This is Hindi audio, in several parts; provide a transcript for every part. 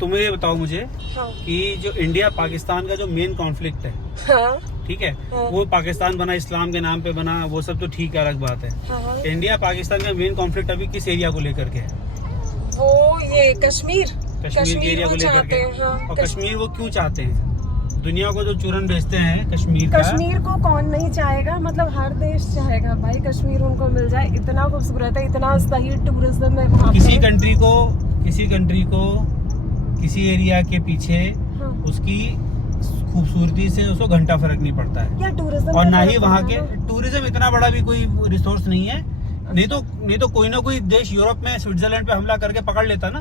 तुम्हें ये बताओ मुझे हाँ, कि जो इंडिया पाकिस्तान का जो मेन कॉन्फ्लिक्ट है, हाँ, ठीक है, हाँ। वो पाकिस्तान बना इस्लाम के नाम पे बना, वो सब तो ठीक है, अलग बात है। हाँ, इंडिया पाकिस्तान का मेन कॉन्फ्लिक्ट अभी किस एरिया को लेकर के है? वो ये कश्मीर कश्मीर के एरिया को वो लेकर चाहते के। हैं, हाँ, और कश्मीर वो क्यों चाहते हैं? दुनिया को जो चूरन भेजते हैं कश्मीर का, कश्मीर को कौन नहीं चाहेगा, मतलब हर देश चाहेगा भाई कश्मीर उनको मिल जाए। इतना खूबसूरत है, इतना सही टूरिज्म है वहाँ किसी पे। कंट्री को किसी एरिया के पीछे हाँ, उसकी खूबसूरती से उसको घंटा फर्क नहीं पड़ता है। क्या टूरिज्म और में ना ही फर्क वहाँ पड़ता के है ना? टूरिज्म इतना बड़ा भी कोई रिसोर्स नहीं है। नहीं तो कोई ना कोई देश यूरोप में स्विट्जरलैंड पे हमला करके पकड़ लेता ना।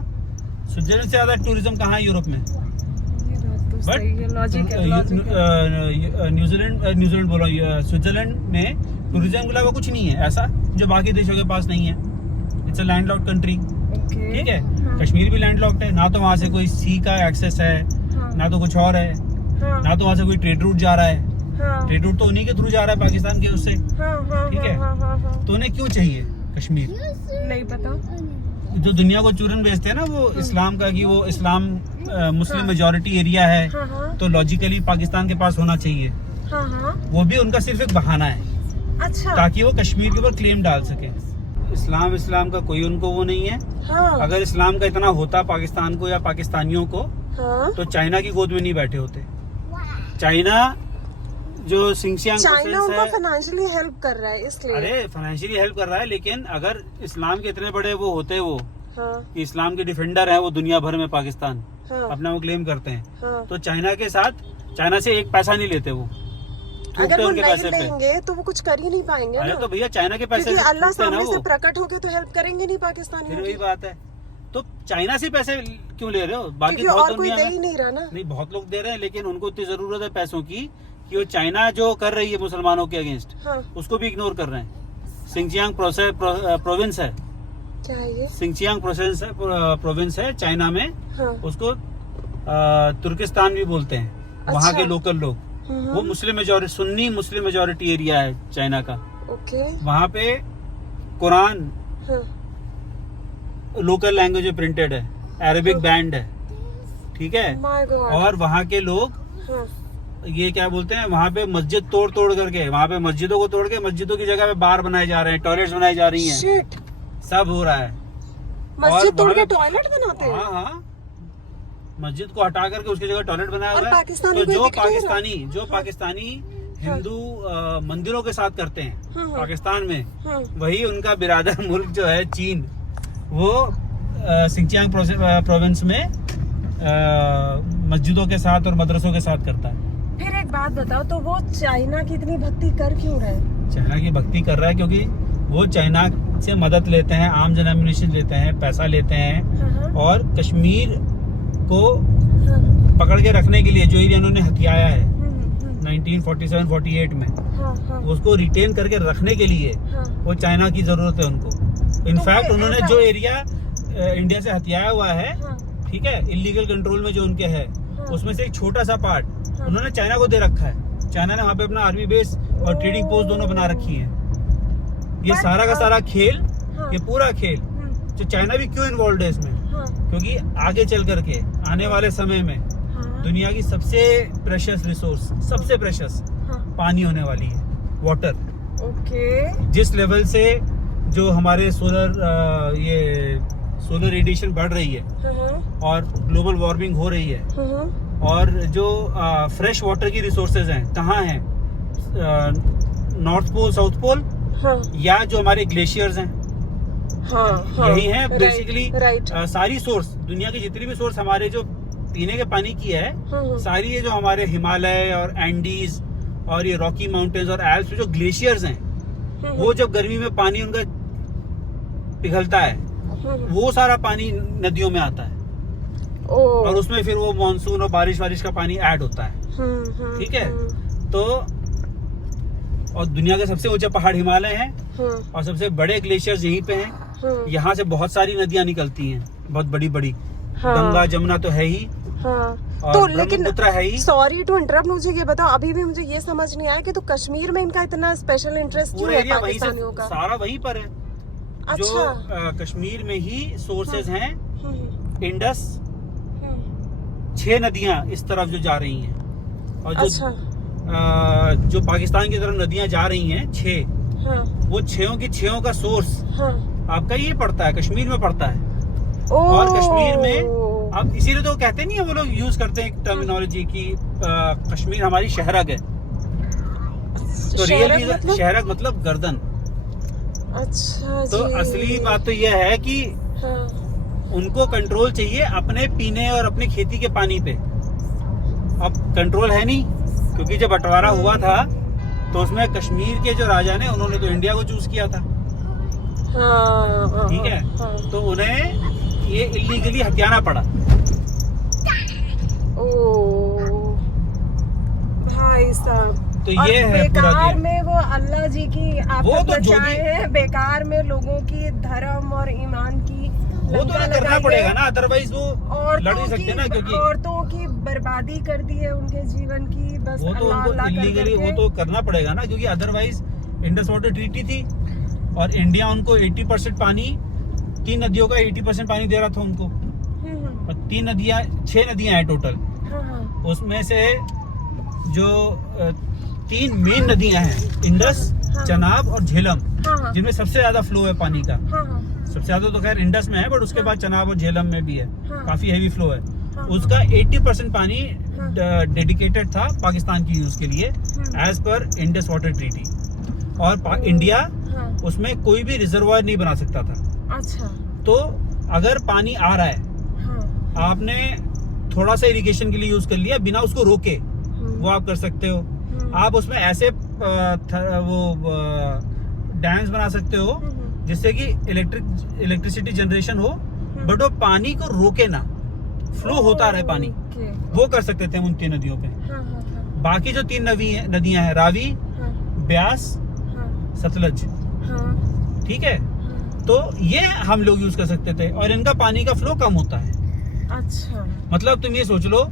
स्विट्जरलैंड से ज्यादा टूरिज्म कहाँ है यूरोप में? ये बात तो बट सही है, लॉजिक है, लॉजिक है। न्यूजीलैंड बोलो, स्विट्जरलैंड में टूरिज्म के अलावा कुछ नहीं है ऐसा जो बाकी देशों के पास नहीं है। It's a landlocked country, okay, ठीक है। हाँ, कश्मीर भी लैंडलॉक्ड है, ना तो वहाँ से कोई सी का एक्सेस है, हाँ, ना तो कुछ और है, हाँ, ना तो वहाँ से कोई ट्रेड रूट जा रहा है। हाँ, ट्रेड रूट तो उन्हीं के थ्रू जा रहा है, पाकिस्तान के उससे। हाँ, हाँ, ठीक है। हाँ, हाँ, हाँ, तो उन्हें क्यों चाहिए कश्मीर? नहीं पता। जो दुनिया को चूरन भेजते हैं ना वो इस्लाम का, कि वो इस्लाम मुस्लिम मेजॉरिटी एरिया है, हाँ, हाँ, तो लॉजिकली पाकिस्तान के पास होना चाहिए। हाँ, हाँ, वो भी उनका सिर्फ एक बहाना है अच्छा, ताकि वो कश्मीर के ऊपर क्लेम डाल सके। इस्लाम का कोई उनको वो नहीं है। हाँ, अगर इस्लाम का इतना होता पाकिस्तान को या पाकिस्तानियों को, हाँ, तो चाइना की गोद में नहीं बैठे होते। चाइना जो सिंगसियांग चाइना प्रोविंस उनको है, फाइनेंशियली हेल्प कर रहा है इसलिए। अरे फाइनेंशियली हेल्प कर रहा है, लेकिन अगर इस्लाम के इतने बड़े वो होते, वो हाँ, कि इस्लाम के डिफेंडर है वो दुनिया भर में, पाकिस्तान हाँ, अपना वो क्लेम करते हैं, हाँ, तो चाइना के साथ, चाइना से एक पैसा नहीं लेते वो, अगर थूकते वो उनके नहीं पैसे पे। लेंगे तो वो कुछ कर ही नहीं पाएंगे अरे ना, तो भैया चाइना के पैसे क्योंकि अल्लाह थूकते हैं ना सामने से वो। प्रकट होके तो हेल्प करेंगे नहीं पाकिस्तानियों फिर वही की, बात है, तो चाइना से पैसे क्यों ले रहे हो? बाकी क्योंकि बहुत और कोई दुनिया दे में ही नहीं रहा ना। नहीं, बहुत लोग दे रहे हैं, लेकिन उनको इतनी जरूरत है पैसों की कि वो चाइना जो कर रही है मुसलमानों के अगेंस्ट, हाँ, उसको भी इग्नोर कर रहे हैं। सिंगजियांग प्रोविंस है, क्या है ये? सिंगजियांग प्रोविंस है चाइना में, हाँ, उसको तुर्किस्तान भी बोलते हैं। वहाँ अच्छा। के लोकल लोग, हम्म, वो Muslim majority, Sunni Muslim majority area है चाइना का। ओके, वहाँ पे कुरान हाँ, लोकल लैंग्वेज में प्रिंटेड है, अरेबिक हाँ। बैंड है, ठीक है। माय गॉड, और वहाँ के लोग हाँ, ये क्या बोलते हैं, वहाँ पे मस्जिद तोड़ करके, वहाँ पे मस्जिदों को तोड़ के मस्जिदों की जगह पे बार बनाए जा रहे हैं, टॉयलेट्स बनाई जा रही हैं, शिट, सब हो रहा है। मस्जिद तोड़ के वहाँ पे- टॉयलेट बनाते हैं? हाँ हाँ, मस्जिद को हटा करके उसकी जगह टॉयलेट बनाया और हुआ है। पाकिस्तानी तो को जो दिख नहीं रहा। पाकिस्तानी हिंदू मंदिरों के साथ करते हैं हाँ, हाँ। पाकिस्तान में, हाँ, वही उनका बिरादर मुल्क जो है चीन, वो सिंगजियांग प्रोविंस में मस्जिदों के साथ और मदरसों के साथ करता है। फिर एक बात बताओ, तो वो चाइना की इतनी भक्ति कर क्यों रहे हैं? चाइना की भक्ति कर रहा है क्योंकि वो चाइना से मदद लेते हैं, आर्म्स एंड एम्युनिशन लेते हैं, पैसा लेते हैं, हाँ, हाँ, और कश्मीर को हाँ, पकड़ के रखने के लिए जो एरिया उन्होंने हथियाया है 1947-48 में, हाँ, हाँ, उसको रिटेन करके रखने के लिए हाँ, वो चाइना की जरूरत है उनको। इनफैक्ट फिर उन्होंने ऐसा- जो एरिया इंडिया से हथियाया हुआ है, हाँ, ठीक है, इलीगल कंट्रोल में जो उनके है, हाँ। उसमें से एक छोटा सा पार्ट हाँ। उन्होंने चाइना को दे रखा है। चाइना ने वहाँ पे अपना आर्मी बेस और ट्रेडिंग पोस्ट दोनों बना रखी है। ये पर- सारा का सारा खेल, हाँ, ये पूरा खेल, हम्म, जो चाइना भी क्यों इन्वॉल्व है इसमें, हाँ, क्योंकि आगे चल करके आने वाले समय में हाँ, दुनिया की सबसे प्रेशियस रिसोर्स, सबसे प्रेशियस हाँ, पानी होने वाली है, वाटर। ओके, जिस लेवल से जो हमारे सोलर रेडिएशन बढ़ रही है हाँ, और ग्लोबल वार्मिंग हो रही है, हाँ, और जो फ्रेश वाटर की रिसोर्सेज हैं कहाँ हैं, नॉर्थ पोल, साउथ पोल, हाँ, या जो हमारे ग्लेशियर्स हैं, हाँ, हाँ, यही है राइट, बेसिकली। राइट, सारी सोर्स, दुनिया की जितनी भी सोर्स हमारे जो पीने के पानी की है, हाँ, हाँ, सारी ये जो हमारे हिमालय और एंडीज और ये रॉकी माउंटेन्स और एल्प्स जो ग्लेशियर्स हैं, हाँ, वो जब गर्मी में पानी उनका पिघलता है, हाँ, वो सारा पानी नदियों में आता है, ओ, और उसमें फिर वो मानसून और बारिश का पानी ऐड होता है, ठीक है। तो और दुनिया के सबसे ऊंचे पहाड़ हिमालय हैं, हाँ, और सबसे बड़े ग्लेशियर्स यहीं पे हैं। हाँ, यहाँ से बहुत सारी नदियां निकलती हैं, बहुत बड़ी बड़ी, हाँ, गंगा जमुना तो है ही, हाँ, और तो लेकिन ब्रह्मपुत्र है ही। सॉरी टू इंटरप्ट, मुझे ये बताओ, अभी भी मुझे ये समझ नहीं आया कि तो कश्मीर में इनका इतना स्पेशल इंटरेस्ट क्यों पूरा है एरिया वहीं से, पाकिस्तानियों का? सारा वहीं पर है। जो अच्छा, कश्मीर में ही सोर्सेज हैं, हम्म, इंडस, हम्म, 6 नदियां इस तरफ जो जा रही हैं, और जो अच्छा। जो पाकिस्तान की तरफ नदियां जा रही हैं 6, हाँ। वो 6 का सोर्स हाँ। आपका ये पड़ता है, कश्मीर में पड़ता है। ओ। और कश्मीर में अब इसीलिए तो कहते नहीं है, वो लोग यूज करते हैं एक टर्मिनोलॉजी की कश्मीर हमारी शहरग है। तो रियल मतलब? शहरग मतलब गर्दन। अच्छा तो जी। असली बात तो यह है कि हाँ। उनको कंट्रोल चाहिए अपने पीने और अपने खेती के पानी पे। अब कंट्रोल है नहीं, क्योंकि जब बंटवारा हुआ था तो उसमें कश्मीर के जो राजा ने, उन्होंने तो इंडिया को चूज किया था। हाँ। ठीक है। हाँ। तो उन्हें ये इलीगली हथियाना पड़ा। ओ भाई साहब। तो और ये है पूरा बेकार गेम। में वो अल्लाह जी की वो आफत तो जो बचाए भी- हैं, बेकार में लोगों की धर्म और ईमान की वो तो लंका उन्हें करना लगाई पड़ेगा है। ना, अदरवाइज वो लड़ नहीं सकते ना, क्योंकि औरतों की बर्बादी कर दी है उनके जीवन की, बस वो तो अल्लाह उनको अल्लाह कर इलीगली वो करके। तो करना पड़ेगा ना, क्योंकि अदरवाइज इंडस वाटर ट्रीटी थी और इंडिया उनको 80% पानी, 3 नदियों का 80% पानी दे रहा था उनको। और 6 नदियां हैं टोटल। हाँ, हाँ, उसमें से जो 3 मेन नदियां हैं, इंडस, हाँ। चनाब और झेलम, हाँ, हाँ, जिनमें सबसे ज्यादा फ्लो है पानी का। हाँ, हाँ, सबसे ज्यादा तो खैर इंडस में है, बट उसके बाद चनाब और झेलम में भी है। हाँ। काफी हैवी फ्लो है। हाँ। उसका 80% पानी हाँ। डेडिकेटेड था पाकिस्तान की यूज के लिए, as per Indus water treaty. और इंडिया हाँ। उसमें कोई भी रिजर्वायर नहीं बना सकता था। अच्छा। तो अगर पानी आ रहा है, हाँ। आपने थोड़ा सा इरिगेशन के लिए यूज कर लिया बिना उसको रोके, वो आप कर सकते हो। आप उसमें ऐसे वो डैम्स बना सकते हो जिससे कि इलेक्ट्रिसिटी जनरेशन हो, बट वो पानी को रोके ना, फ्लो होता रहे पानी। ओके। वो कर सकते थे हम उन 3 नदियों पे। हाँ, हाँ, हाँ, बाकी जो 3 नदियां हैं, रावी, हाँ, ब्यास, हाँ, सतलज, हाँ, ठीक है, हाँ। तो ये हम लोग यूज कर सकते थे, और इनका पानी का फ्लो कम होता है। अच्छा। मतलब तुम ये सोच लो,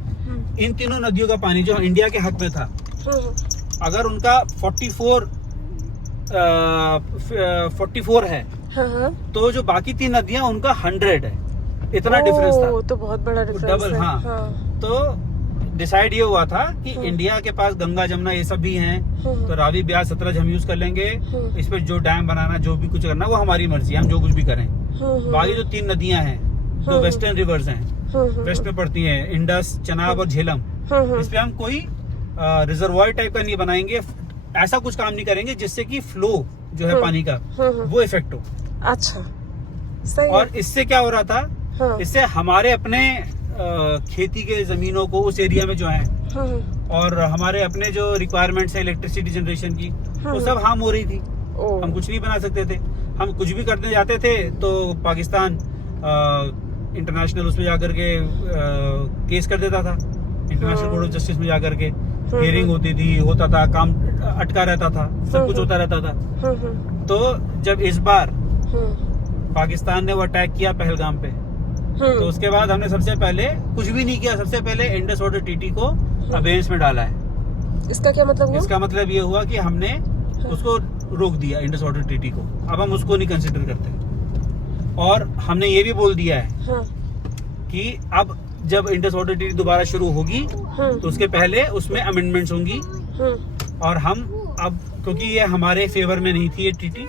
इन तीनों नदियों का पानी जो इंडिया के हक में था, अगर उनका 44 है, हाँ, तो जो बाकी 3 नदियां उनका 100 है। इतना डिफरेंस था। तो बहुत बड़ा डिफरेंस डबल, है। हाँ। तो डिसाइड ये हुआ था कि इंडिया के पास गंगा, जमुना ये सब भी हैं, तो रावी, ब्यास, सतलज हम यूज कर लेंगे। इस पे जो डैम बनाना, जो भी कुछ करना, वो हमारी मर्जी, हम जो कुछ भी करें। बाकी जो 3 नदियां हैं, जो वेस्टर्न रिवर्स हैं, वेस्ट में पड़ती हैं, इंडस, चनाब और झेलम, इस पे हम कोई रिजर्वायर टाइप का नहीं बनाएंगे, ऐसा कुछ काम नहीं करेंगे जिससे कि फ्लो जो है पानी का वो इफेक्ट हो। अच्छा, सही और इससे क्या हो रहा था, है। इससे हमारे अपने खेती के जमीनों को उस एरिया में जो है, और हमारे अपने जो रिक्वायरमेंट्स है इलेक्ट्रिसिटी जनरेशन की, वो सब हार्म हो रही थी। हम कुछ नहीं बना सकते थे। हम कुछ भी करने जाते थे तो पाकिस्तान इंटरनेशनल उसमें जाकर के केस कर देता था, इंटरनेशनल कोर्ट ऑफ जस्टिस में जाकर के हियरिंग होती थी, होता था, काम अटका रहता था, सब कुछ होता रहता था। तो जब इस बार पाकिस्तान ने वो अटैक किया पहलगाम पे, तो उसके बाद हमने सबसे पहले कुछ भी नहीं किया, सबसे पहले इंडस वाटर ट्रीटी को अबेयंस में डाला है। इसका क्या मतलब हुआ? इसका मतलब ये हुआ कि हमने उसको रोक दिया, इंडस वाटर ट्रीटी को। अब हम उसको नहीं कंसिडर करते। और हमने ये भी बोल दिया है कि अब जब इंडस वाटर ट्रीटी दोबारा शुरू होगी तो उसके पहले उसमें अमेंडमेंट्स होंगी, और हम अब, क्योंकि ये हमारे फेवर में नहीं थी ये ट्रीटी,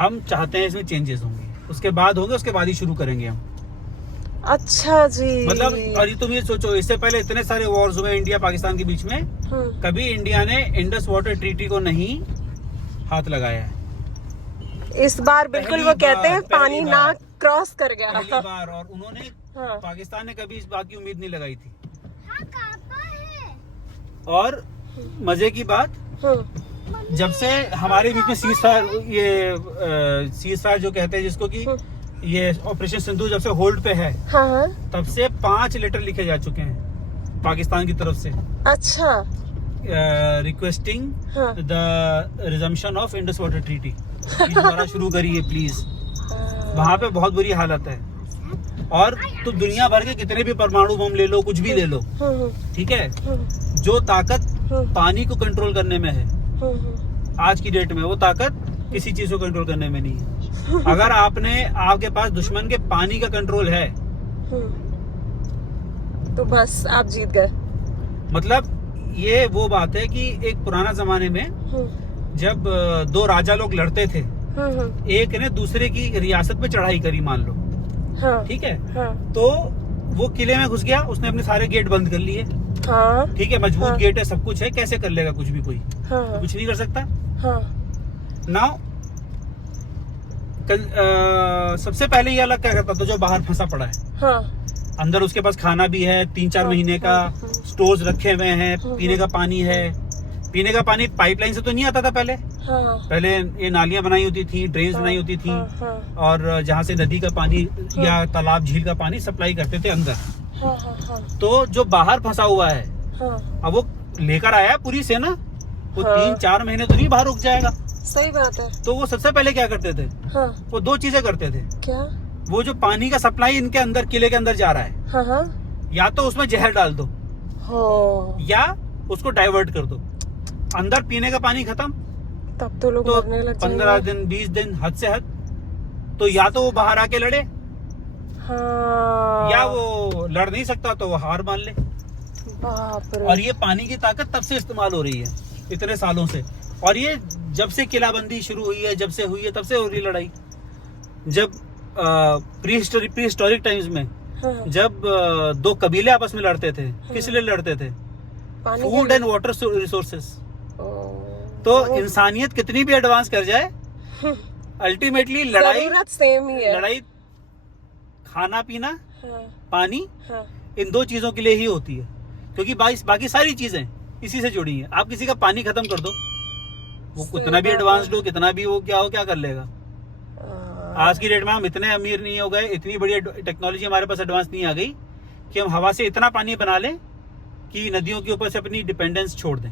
हम चाहते हैं इसमें चेंजेस होंगे, उसके बाद होंगे, उसके बाद ही शुरू करेंगे हम। अच्छा जी। मतलब, और ये तुम ये सोचो, इससे पहले इतने सारे वॉर्स हुए इंडिया पाकिस्तान के बीच में, कभी इंडिया ने इंडस वाटर ट्रीटी को नहीं हाथ लगाया है। इस बार बिल्कुल वो कहते हैं पानी ना क्रॉस कर गया पहली बार। और उन्होंने पाकिस्तान ने कभी इस बात की उम्मीद नहीं लगाई थी। और मजे की बात, जब से हमारे बीच में सीज फायर जो कहते हैं जिसको कि ये ऑपरेशन सिंधु जब से होल्ड पे है, तब से 5 लेटर लिखे जा चुके हैं पाकिस्तान की तरफ से। अच्छा। Requesting the resumption of Indus water treaty, दोबारा शुरू करिए प्लीज। वहाँ पे बहुत बुरी हालत है। और तो दुनिया भर के कितने भी परमाणु बम ले लो, कुछ भी ले लो, ठीक है, जो ताकत पानी को कंट्रोल करने में है आज की डेट में, वो ताकत किसी चीज को कंट्रोल करने में नहीं है। अगर आपके पास दुश्मन के पानी का कंट्रोल है तो बस आप जीत गए। मतलब ये वो बात है कि एक पुराना जमाने में जब दो राजा लोग लड़ते थे, एक ने दूसरे की रियासत पे चढ़ाई करी मान लो, हाँ, ठीक है, हाँ, तो वो किले में घुस गया, उसने अपने सारे गेट बंद कर लिए, हाँ, ठीक है, मजबूत हाँ, गेट है, सब कुछ है, कैसे कर लेगा कुछ भी कोई, हाँ, कुछ नहीं कर सकता। हाँ, नाउ सबसे पहले ये अलग क्या करता था जो बाहर फंसा पड़ा है, हाँ, अंदर उसके पास खाना भी है, 3-4 हाँ, महीने का हाँ, हाँ, स्टोर्स रखे हुए हैं, हाँ, पीने का पानी है। पीने का पानी पाइपलाइन से तो नहीं आता था पहले, हाँ, पहले ये नालियां बनाई होती थी, ड्रेन्स बनाई होती थी, हाँ, हाँ, और जहाँ से नदी का पानी हाँ, या तालाब झील का पानी सप्लाई करते थे अंदर। हाँ, हाँ, हाँ, तो जो बाहर फंसा हुआ है, हाँ, अब वो लेकर आया पूरी सेना, वो हाँ। 3-4 महीने तो नहीं बाहर रुक जाएगा। सही बात है। तो वो सबसे पहले क्या करते थे, हाँ, वो 2 चीजें करते थे। क्या? वो जो पानी का सप्लाई इनके अंदर किले के अंदर जा रहा है, हाँ, हाँ, या तो उसमें जहर डाल दो हो, या उसको डाइवर्ट कर दो, अंदर पीने का पानी खत्म, तब तो लोग तो मरने लग 15 जाएंगे। दिन 20 दिन हद से हद, तो या तो वो बाहर आके लड़े, हाँ, या वो लड़ नहीं सकता तो वो हार मान ले। बाप रे। और ये पानी की ताकत तब से इस्तेमाल हो रही है, इतने सालों से। और ये जब से किलाबंदी शुरू हुई है, जब से हुई है, तब से हो रही लड़ाई। जब प्री हिस्टोरिक टाइम्स में हाँ, जब 2 कबीले आपस में लड़ते थे, किस लिए लड़ते थे? पानी फूड के एंड वाटर रिसोर्सेस। लिए। तो इंसानियत कितनी भी एडवांस कर जाए, अल्टीमेटली लड़ाई जरूरत सेम ही है। लड़ाई खाना पीना, हाँ, पानी, हाँ, इन 2 चीजों के लिए ही होती है, क्योंकि बाकी सारी चीजें इसी से जुड़ी हैं। आप किसी का पानी खत्म कर दो, वो सही कितना भी बात एडवांस्ड है। हो, कितना भी वो क्या कर लेगा। आज की डेट में हम इतने अमीर नहीं हो गए, इतनी बढ़िया टेक्नोलॉजी हमारे पास एडवांस नहीं आ गई कि हम हवा से इतना पानी बना लें कि नदियों के ऊपर से अपनी डिपेंडेंस छोड़ दें।